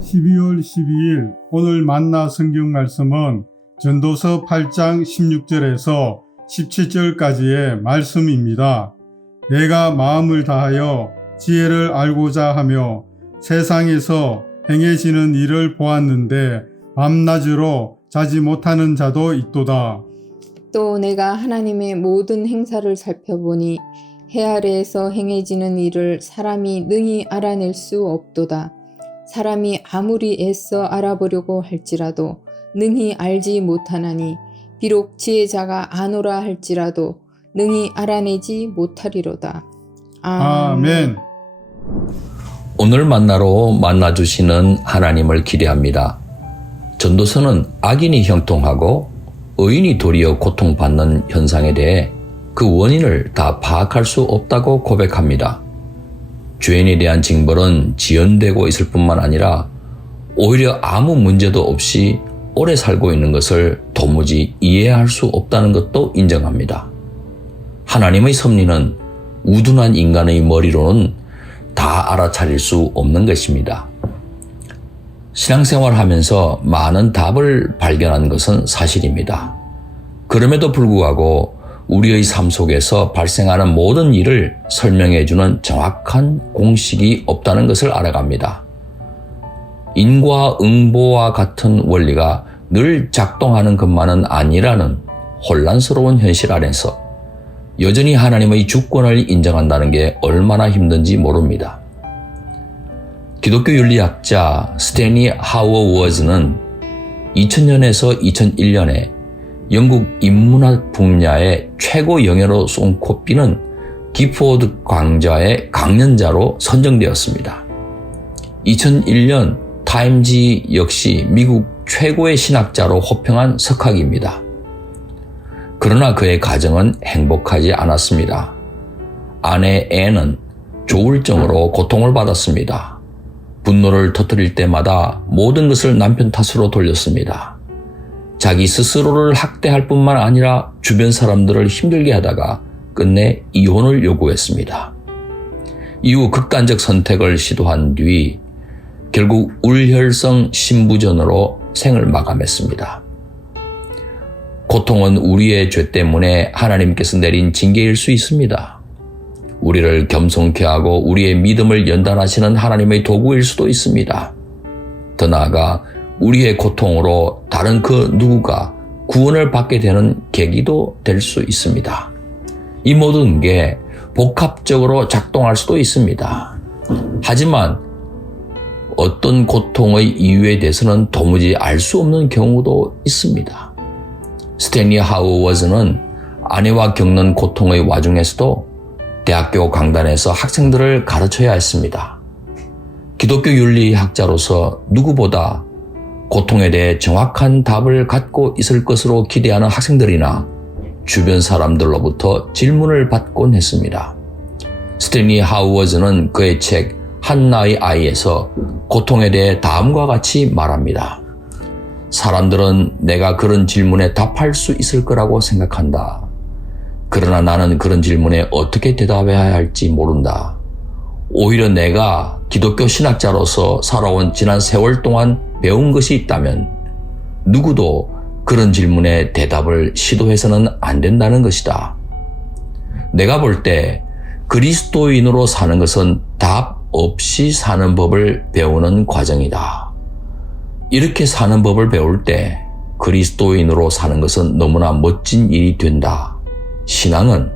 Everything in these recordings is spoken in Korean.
12월 12일 오늘 만나 성경 말씀은 전도서 8장 16절에서 17절까지의 말씀입니다. 내가 마음을 다하여 지혜를 알고자 하며 세상에서 행해지는 일을 보았는데 밤낮으로 자지 못하는 자도 있도다. 또 내가 하나님의 모든 행사를 살펴보니 해 아래에서 행해지는 일을 사람이 능히 알아낼 수 없도다. 사람이 아무리 애써 알아보려고 할지라도 능히 알지 못하나니 비록 지혜자가 아노라 할지라도 능히 알아내지 못하리로다. 아멘. 오늘 만나러 만나주시는 하나님을 기대합니다. 전도서는 악인이 형통하고 의인이 도리어 고통받는 현상에 대해 그 원인을 다 파악할 수 없다고 고백합니다. 죄인에 대한 징벌은 지연되고 있을 뿐만 아니라 오히려 아무 문제도 없이 오래 살고 있는 것을 도무지 이해할 수 없다는 것도 인정합니다. 하나님의 섭리는 우둔한 인간의 머리로는 다 알아차릴 수 없는 것입니다. 신앙생활하면서 많은 답을 발견한 것은 사실입니다. 그럼에도 불구하고 우리의 삶 속에서 발생하는 모든 일을 설명해주는 정확한 공식이 없다는 것을 알아갑니다. 인과응보와 같은 원리가 늘 작동하는 것만은 아니라는 혼란스러운 현실 안에서 여전히 하나님의 주권을 인정한다는 게 얼마나 힘든지 모릅니다. 기독교 윤리학자 스탠리 하워워즈는 2000년에서 2001년에 영국 인문학 분야의 최고 영예로 손꼽히는 기포드 강좌의 강연자로 선정되었습니다. 2001년 타임지 역시 미국 최고의 신학자로 호평한 석학입니다. 그러나 그의 가정은 행복하지 않았습니다. 아내 앤은 조울증으로 고통을 받았습니다. 분노를 터뜨릴 때마다 모든 것을 남편 탓으로 돌렸습니다. 자기 스스로를 학대할 뿐만 아니라 주변 사람들을 힘들게 하다가 끝내 이혼을 요구했습니다. 이후 극단적 선택을 시도한 뒤 결국 울혈성 심부전으로 생을 마감했습니다. 고통은 우리의 죄 때문에 하나님께서 내린 징계일 수 있습니다. 우리를 겸손케 하고 우리의 믿음을 연단하시는 하나님의 도구일 수도 있습니다. 더 나아가 우리의 고통으로 다른 그 누구가 구원을 받게 되는 계기도 될 수 있습니다. 이 모든 게 복합적으로 작동할 수도 있습니다. 하지만 어떤 고통의 이유에 대해서는 도무지 알 수 없는 경우도 있습니다. 스탠리 하워워즈는 아내와 겪는 고통의 와중에서도 대학교 강단에서 학생들을 가르쳐야 했습니다. 기독교 윤리학자로서 누구보다 고통에 대해 정확한 답을 갖고 있을 것으로 기대하는 학생들이나 주변 사람들로부터 질문을 받곤 했습니다. 스탠리 하워워즈는 그의 책 한나의 아이에서 고통에 대해 다음과 같이 말합니다. 사람들은 내가 그런 질문에 답할 수 있을 거라고 생각한다. 그러나 나는 그런 질문에 어떻게 대답해야 할지 모른다. 오히려 내가 기독교 신학자로서 살아온 지난 세월 동안 배운 것이 있다면 누구도 그런 질문에 대답을 시도해서는 안 된다는 것이다. 내가 볼 때 그리스도인으로 사는 것은 답 없이 사는 법을 배우는 과정이다. 이렇게 사는 법을 배울 때 그리스도인으로 사는 것은 너무나 멋진 일이 된다. 신앙은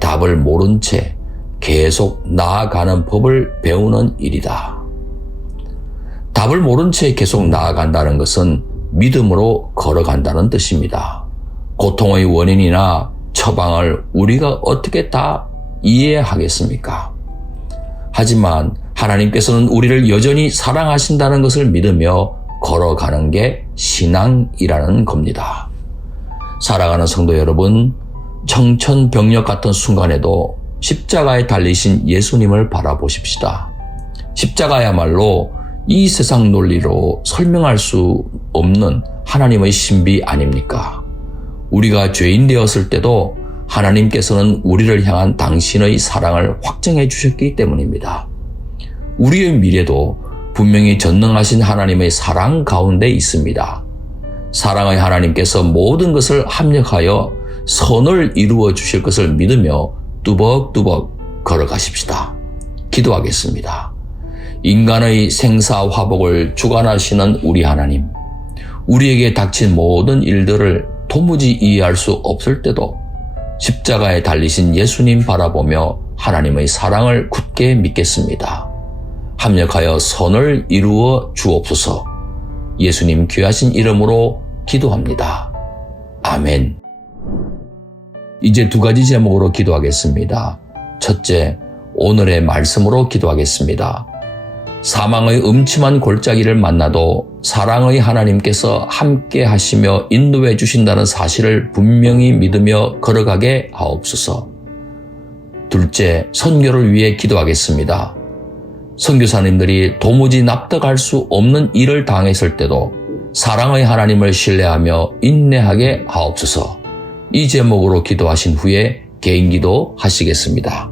답을 모른 채 계속 나아가는 법을 배우는 일이다. 답을 모른 채 계속 나아간다는 것은 믿음으로 걸어간다는 뜻입니다. 고통의 원인이나 처방을 우리가 어떻게 다 이해하겠습니까? 하지만 하나님께서는 우리를 여전히 사랑하신다는 것을 믿으며 걸어가는 게 신앙이라는 겁니다. 사랑하는 성도 여러분, 청천벽력 같은 순간에도 십자가에 달리신 예수님을 바라보십시다. 십자가야말로 이 세상 논리로 설명할 수 없는 하나님의 신비 아닙니까? 우리가 죄인 되었을 때도 하나님께서는 우리를 향한 당신의 사랑을 확증해 주셨기 때문입니다. 우리의 미래도 분명히 전능하신 하나님의 사랑 가운데 있습니다. 사랑의 하나님께서 모든 것을 합력하여 선을 이루어 주실 것을 믿으며 뚜벅뚜벅 걸어가십시다. 기도하겠습니다. 인간의 생사화복을 주관하시는 우리 하나님, 우리에게 닥친 모든 일들을 도무지 이해할 수 없을 때도 십자가에 달리신 예수님 바라보며 하나님의 사랑을 굳게 믿겠습니다. 합력하여 선을 이루어 주옵소서. 예수님 귀하신 이름으로 기도합니다. 아멘. 이제 두 가지 제목으로 기도하겠습니다. 첫째, 오늘의 말씀으로 기도하겠습니다. 사망의 음침한 골짜기를 만나도 사랑의 하나님께서 함께 하시며 인도해 주신다는 사실을 분명히 믿으며 걸어가게 하옵소서. 둘째, 선교를 위해 기도하겠습니다. 선교사님들이 도무지 납득할 수 없는 일을 당했을 때도 사랑의 하나님을 신뢰하며 인내하게 하옵소서. 이 제목으로 기도하신 후에 개인 기도 하시겠습니다.